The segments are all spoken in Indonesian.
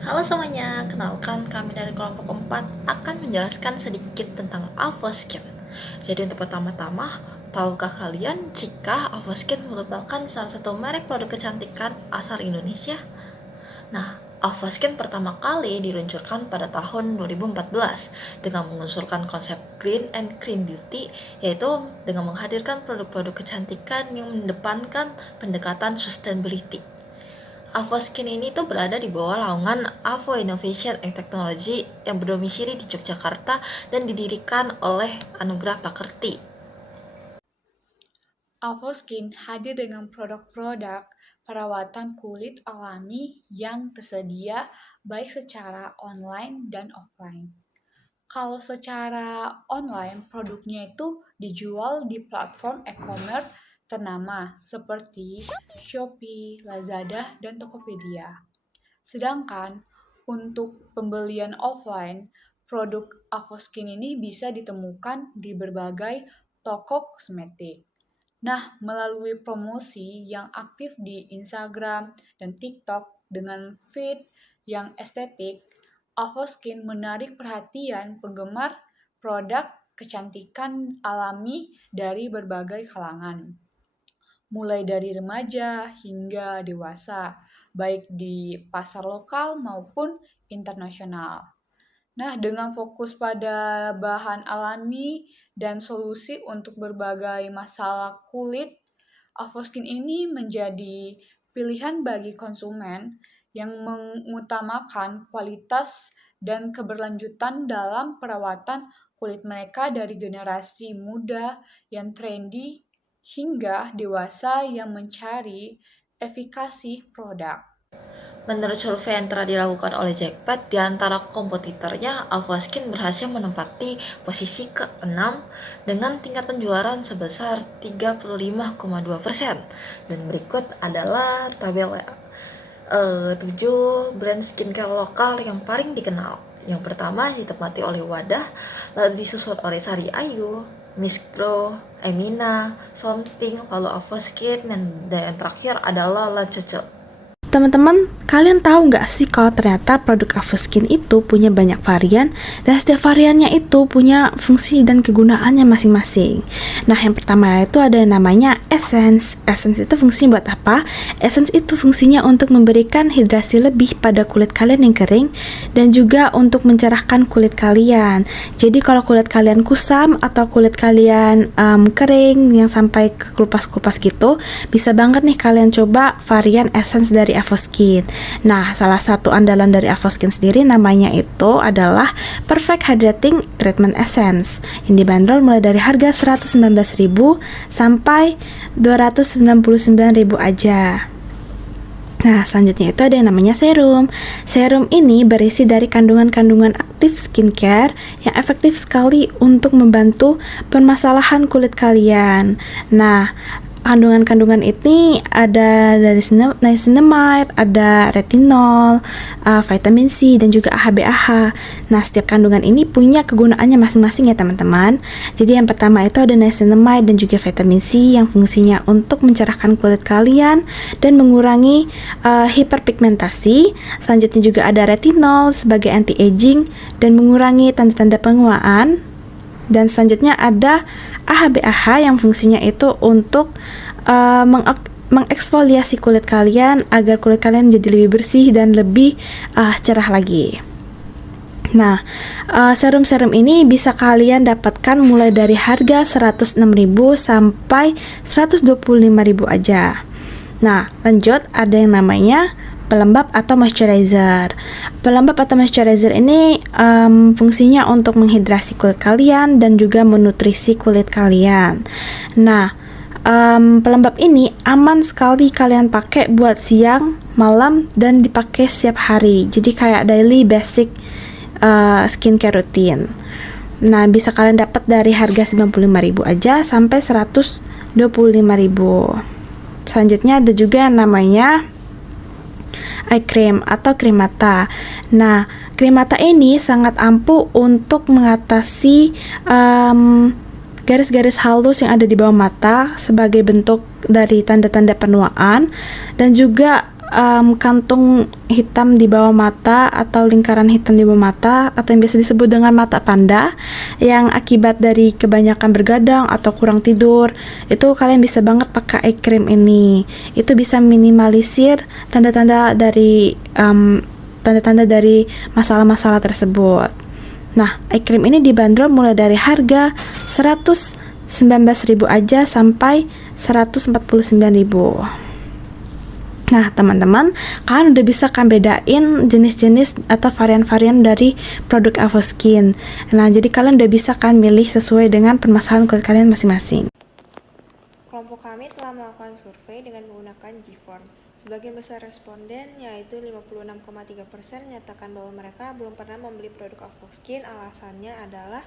Halo semuanya, kenalkan kami dari kelompok 4 akan menjelaskan sedikit tentang Avoskin. Jadi untuk pertama-tama, tahukah kalian jika Avoskin merupakan salah satu merek produk kecantikan asal Indonesia? Nah, Avoskin pertama kali diluncurkan pada tahun 2014 dengan mengusulkan konsep Clean and Clean Beauty, yaitu dengan menghadirkan produk-produk kecantikan yang mendepankan pendekatan sustainability. Avoskin ini tuh berada di bawah naungan Avo Innovation and Technology yang berdomisili di Yogyakarta dan didirikan oleh Anugerah Pakerti. Avoskin hadir dengan produk-produk perawatan kulit alami yang tersedia baik secara online dan offline. Kalau secara online, produknya itu dijual di platform e-commerce ternama seperti Shopee, Lazada, dan Tokopedia. Sedangkan untuk pembelian offline, produk Avoskin ini bisa ditemukan di berbagai toko kosmetik. Nah, melalui promosi yang aktif di Instagram dan TikTok dengan feed yang estetik, Avoskin menarik perhatian penggemar produk kecantikan alami dari berbagai kalangan, mulai dari remaja hingga dewasa, baik di pasar lokal maupun internasional. Nah, dengan fokus pada bahan alami dan solusi untuk berbagai masalah kulit, Avoskin ini menjadi pilihan bagi konsumen yang mengutamakan kualitas dan keberlanjutan dalam perawatan kulit mereka dari generasi muda yang trendy hingga dewasa yang mencari efikasi produk. Menurut survei yang telah dilakukan oleh Jackpot, di antara kompetitornya, Avoskin berhasil menempati posisi ke-6 dengan tingkat penjualan sebesar 35,2%. Dan berikut adalah tabelnya. 7 brand skincare lokal yang paling dikenal. Yang pertama ditempati oleh Wadah, lalu disusul oleh Sari Ayu, Miss Grow, Emina, Something, lalu Avoskin, dan yang terakhir adalah La Cece. Teman-teman, kalian tahu nggak sih kalau ternyata produk Avoskin itu punya banyak varian dan setiap variannya itu punya fungsi dan kegunaannya masing-masing. Nah, yang pertama itu ada yang namanya Essence. Essence itu fungsinya buat apa? Essence itu fungsinya untuk memberikan hidrasi lebih pada kulit kalian yang kering dan juga untuk mencerahkan kulit kalian. Jadi kalau kulit kalian kusam atau kulit kalian kering yang sampai ke kelupas-kelupas gitu, bisa banget nih kalian coba varian Essence dari Avoskin. Nah, salah satu andalan dari Avoskin sendiri namanya itu adalah Perfect Hydrating Treatment Essence yang dibanderol mulai dari harga 119.000 sampai 299.000 aja. Nah, selanjutnya itu ada yang namanya serum. Serum ini berisi dari kandungan-kandungan aktif skincare yang efektif sekali untuk membantu permasalahan kulit kalian. Nah, kandungan-kandungan ini ada dari niacinamide, ada retinol, vitamin C, dan juga AHA/BAH. Nah, setiap kandungan ini punya kegunaannya masing-masing ya teman-teman. Jadi yang pertama itu ada niacinamide dan juga vitamin C yang fungsinya untuk mencerahkan kulit kalian dan mengurangi hiperpigmentasi. Selanjutnya juga ada retinol sebagai anti-aging dan mengurangi tanda-tanda penguaan. Dan selanjutnya ada AHA/BAH yang fungsinya itu untuk mengeksfoliasi kulit kalian agar kulit kalian jadi lebih bersih dan lebih cerah lagi. Nah, serum-serum ini bisa kalian dapatkan mulai dari harga 106.000 sampai 125.000 aja. Nah, lanjut ada yang namanya pelembab atau moisturizer. Pelembab atau moisturizer ini fungsinya untuk menghidrasi kulit kalian dan juga menutrisi kulit kalian. Nah, pelembab ini aman sekali kalian pakai buat siang, malam, dan dipakai setiap hari. Jadi kayak daily basic skincare routine. Nah, bisa kalian dapat dari harga 95.000 aja sampai 125.000. Selanjutnya ada juga yang namanya eye cream atau krim mata. Nah, krim mata ini sangat ampuh untuk mengatasi garis-garis halus yang ada di bawah mata sebagai bentuk dari tanda-tanda penuaan dan juga kantung hitam di bawah mata atau lingkaran hitam di bawah mata atau yang biasa disebut dengan mata panda yang akibat dari kebanyakan bergadang atau kurang tidur, itu kalian bisa banget pakai eye cream ini. Itu bisa minimalisir tanda-tanda dari masalah-masalah tersebut. Nah, eye cream ini dibanderol mulai dari harga 119.000 aja sampai 149.000. Nah, teman-teman, kalian udah bisa kan bedain jenis-jenis atau varian-varian dari produk Avoskin. Nah, jadi kalian udah bisa kan milih sesuai dengan permasalahan kulit kalian masing-masing. Kelompok kami telah melakukan survei dengan menggunakan G-Form. Sebagian besar responden, yaitu 56,3%, menyatakan bahwa mereka belum pernah membeli produk Avoskin. Alasannya adalah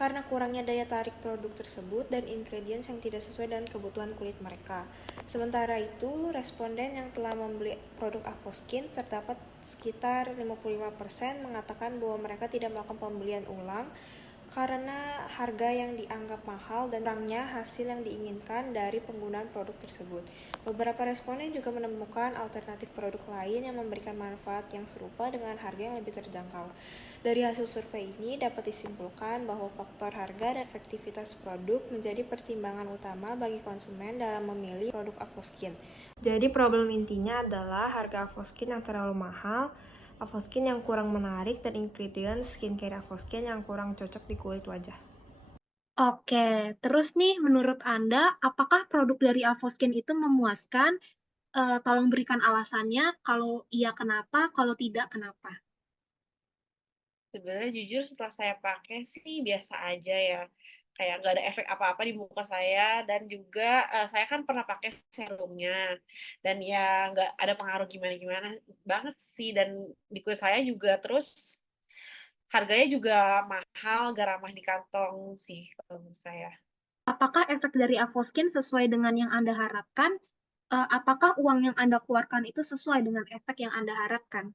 karena kurangnya daya tarik produk tersebut dan ingredients yang tidak sesuai dengan kebutuhan kulit mereka. Sementara itu, responden yang telah membeli produk Avoskin terdapat sekitar 55% mengatakan bahwa mereka tidak melakukan pembelian ulang karena harga yang dianggap mahal dan kurangnya hasil yang diinginkan dari penggunaan produk tersebut. Beberapa responden juga menemukan alternatif produk lain yang memberikan manfaat yang serupa dengan harga yang lebih terjangkau. Dari hasil survei ini dapat disimpulkan bahwa faktor harga dan efektivitas produk menjadi pertimbangan utama bagi konsumen dalam memilih produk Avoskin. Jadi problem intinya adalah harga Avoskin yang terlalu mahal, Avoskin yang kurang menarik, dan ingredients skincare Avoskin yang kurang cocok di kulit wajah. Oke, terus nih menurut Anda, apakah produk dari Avoskin itu memuaskan? Tolong berikan alasannya, kalau iya kenapa, kalau tidak kenapa? Sebenarnya jujur setelah saya pakai sih biasa aja ya. Kayak nggak ada efek apa-apa di muka saya dan juga saya kan pernah pakai serumnya dan ya nggak ada pengaruh gimana-gimana banget sih dan di kulit saya juga terus harganya juga mahal, gak ramah di kantong sih kalau menurut saya. Apakah efek dari Avoskin sesuai dengan yang Anda harapkan? Apakah uang yang Anda keluarkan itu sesuai dengan efek yang Anda harapkan?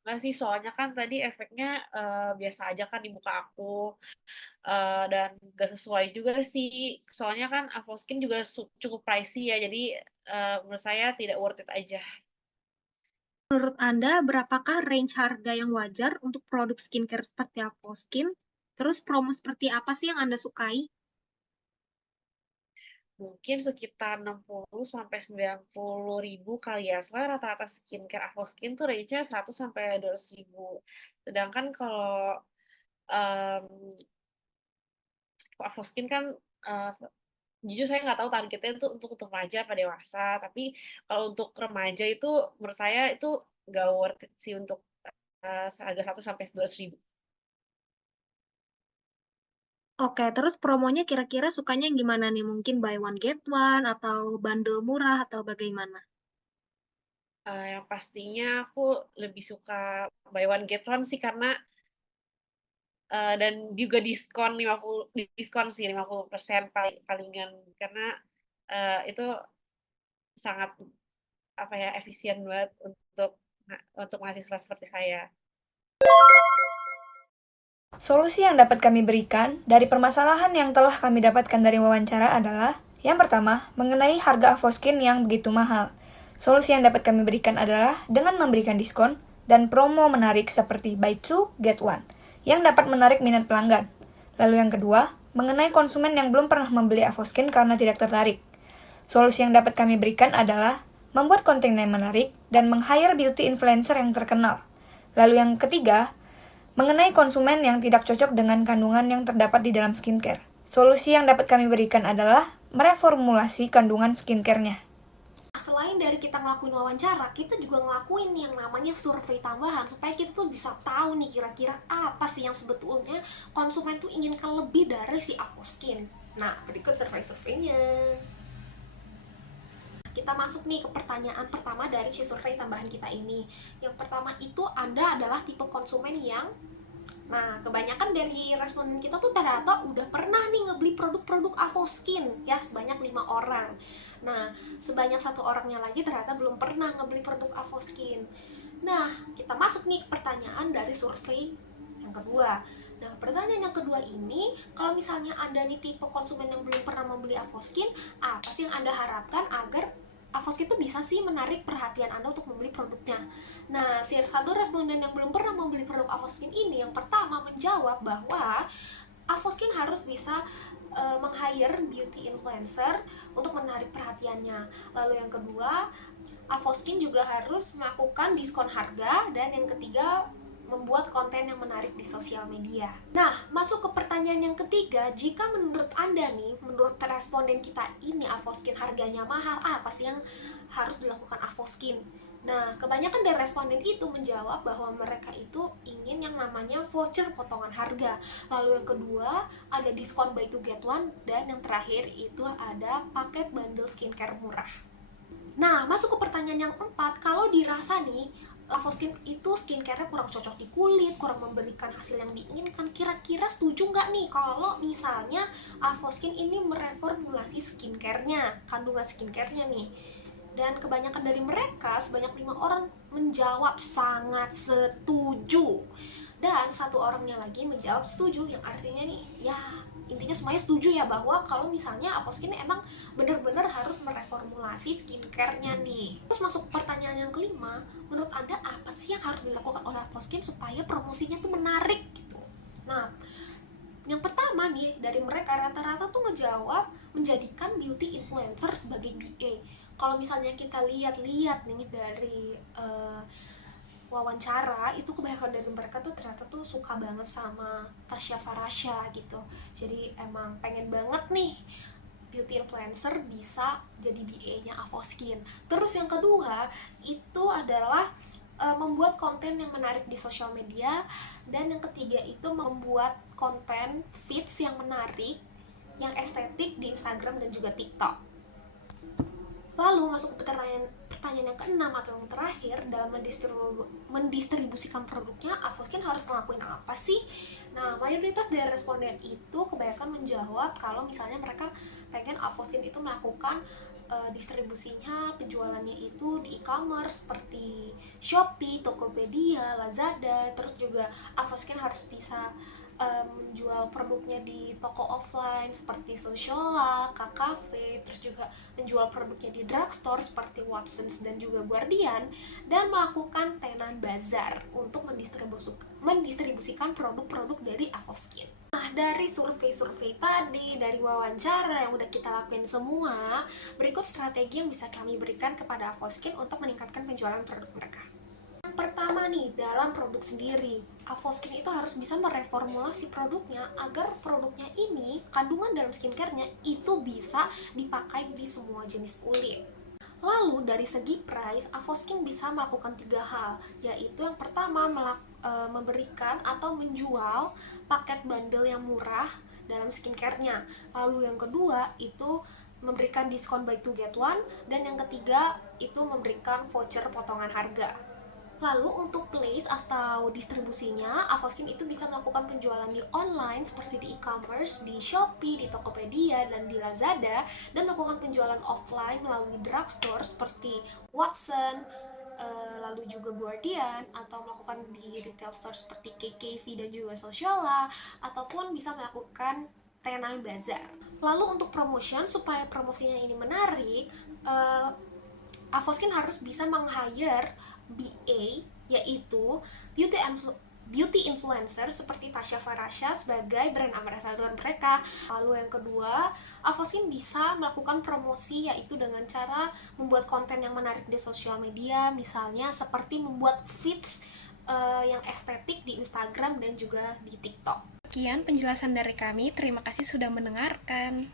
Enggak sih, soalnya kan tadi efeknya biasa aja kan di muka aku. Dan gak sesuai juga sih. Soalnya kan Avoskin juga cukup pricey ya, jadi menurut saya tidak worth it aja. Menurut Anda, berapakah range harga yang wajar untuk produk skincare seperti Avoskin? Terus promo seperti apa sih yang Anda sukai? Mungkin sekitar 60 sampai 90 ribu kali ya. Soalnya rata-rata skincare Avoskin tuh range-nya 100 sampai 200 ribu. Sedangkan kalau um, Avoskin kan uh, jujur saya nggak tahu targetnya itu untuk remaja apa dewasa, tapi kalau untuk remaja itu menurut saya itu nggak worth it sih untuk harga 1 sampai 200 ribu. Oke, terus promonya kira-kira sukanya yang gimana nih? Mungkin buy one get one, atau bundle murah, atau bagaimana? Yang pastinya aku lebih suka buy one get one sih karena dan juga diskon 50 diskon sih 50% palingan karena itu sangat apa ya efisien banget untuk mahasiswa seperti saya. Solusi yang dapat kami berikan dari permasalahan yang telah kami dapatkan dari wawancara adalah, yang pertama, mengenai harga Avoskin yang begitu mahal. Solusi yang dapat kami berikan adalah dengan memberikan diskon dan promo menarik seperti buy two, get one, yang dapat menarik minat pelanggan. Lalu yang kedua, mengenai konsumen yang belum pernah membeli Avoskin karena tidak tertarik. Solusi yang dapat kami berikan adalah membuat konten yang menarik dan meng-hire beauty influencer yang terkenal. Lalu yang ketiga, mengenai konsumen yang tidak cocok dengan kandungan yang terdapat di dalam skincare. Solusi yang dapat kami berikan adalah mereformulasi kandungan skincare-nya. Selain dari kita ngelakuin wawancara, kita juga ngelakuin yang namanya survei tambahan supaya kita tuh bisa tahu nih kira-kira apa sih yang sebetulnya konsumen tuh inginkan lebih dari si Avoskin. Nah, berikut survei-surveinya. Kita masuk nih ke pertanyaan pertama dari si survei tambahan kita ini. Yang pertama itu, Anda adalah tipe konsumen yang kebanyakan dari responden kita tuh ternyata udah pernah nih ngebeli produk-produk Avoskin ya, sebanyak 5 orang. Nah, sebanyak 1 orangnya lagi ternyata belum pernah ngebeli produk Avoskin. Nah, kita masuk nih ke pertanyaan dari survei yang kedua. Nah, pertanyaan yang kedua ini, kalau misalnya Anda nih tipe konsumen yang belum pernah membeli Avoskin, apa sih yang Anda harapkan agar Avoskin Avoskin itu bisa sih menarik perhatian Anda untuk membeli produknya. Nah, satu responden yang belum pernah membeli produk Avoskin ini yang pertama menjawab bahwa Avoskin harus bisa meng-hire beauty influencer untuk menarik perhatiannya. Lalu yang kedua, Avoskin juga harus melakukan diskon harga, dan yang ketiga, membuat konten yang menarik di sosial media. Nah, masuk ke pertanyaan yang ketiga, jika menurut Anda nih, menurut responden kita ini Avoskin harganya mahal, apa sih yang harus dilakukan Avoskin? Nah, kebanyakan dari responden itu menjawab bahwa mereka itu ingin yang namanya voucher potongan harga. Lalu yang kedua, ada diskon buy to get one, dan yang terakhir itu ada paket bundle skincare murah. Nah, masuk ke pertanyaan yang keempat, kalau dirasa nih Avoskin itu skincare-nya kurang cocok di kulit, kurang memberikan hasil yang diinginkan, kira-kira setuju nggak nih kalau misalnya Avoskin ini mereformulasi skincare-nya, kandungan skincare-nya nih? Dan kebanyakan dari mereka, sebanyak 5 orang menjawab sangat setuju. Dan 1 orangnya lagi menjawab setuju, yang artinya nih, ya intinya semuanya setuju ya bahwa kalau misalnya Avoskin emang bener-bener harus mereformulasi skincare-nya nih. Terus masuk pertanyaan yang kelima, menurut Anda apa sih yang harus dilakukan oleh Avoskin supaya promosinya tuh menarik gitu? Nah, yang pertama nih, dari mereka rata-rata tuh ngejawab menjadikan beauty influencer sebagai BA. Kalau misalnya kita lihat-lihat nih dari wawancara, itu kebanyakan dari mereka tuh ternyata tuh suka banget sama Tasya Farasha gitu. Jadi emang pengen banget nih beauty influencer bisa jadi BA-nya Avoskin. Terus yang kedua, itu adalah membuat konten yang menarik di sosial media. Dan yang ketiga itu membuat konten feeds yang menarik, yang estetik di Instagram dan juga TikTok. Lalu masuk ke pertanyaan yang keenam atau yang terakhir, dalam mendistribusikan produknya, Avoskin harus ngelakuin apa sih? Nah, mayoritas dari responden itu kebanyakan menjawab kalau misalnya mereka pengen Avoskin itu melakukan distribusinya, penjualannya itu di e-commerce seperti Shopee, Tokopedia, Lazada. Terus juga Avoskin harus bisa menjual produknya di toko offline seperti Sociala, KKV, terus juga menjual produknya di drugstore seperti Watsons dan juga Guardian, dan melakukan tenan bazar untuk mendistribusikan produk-produk dari Avoskin. Nah, dari survei-survei tadi, dari wawancara yang udah kita lakuin semua, berikut strategi yang bisa kami berikan kepada Avoskin untuk meningkatkan penjualan produk mereka. Pertama nih, dalam produk sendiri, Avoskin itu harus bisa mereformulasi produknya agar produknya ini, kandungan dalam skincare-nya itu bisa dipakai di semua jenis kulit. Lalu dari segi price, Avoskin bisa melakukan 3 hal, yaitu yang pertama memberikan atau menjual paket bundle yang murah dalam skincare-nya. Lalu yang kedua itu memberikan diskon buy to get one, dan yang ketiga itu memberikan voucher potongan harga. Lalu untuk place atau distribusinya, Avoskin itu bisa melakukan penjualan di online seperti di e-commerce, di Shopee, di Tokopedia, dan di Lazada, dan melakukan penjualan offline melalui drugstore seperti Watsons, lalu juga Guardian, atau melakukan di retail store seperti KKV dan juga Sociala, ataupun bisa melakukan tenan bazar. Lalu untuk promotion, supaya promosinya ini menarik, Avoskin harus bisa meng-hire BA, yaitu beauty influencer seperti Tasya Farasha sebagai brand ambassador mereka. Lalu yang kedua, Avoskin bisa melakukan promosi, yaitu dengan cara membuat konten yang menarik di sosial media, misalnya seperti membuat feeds yang estetik di Instagram dan juga di TikTok. Sekian penjelasan dari kami, terima kasih sudah mendengarkan.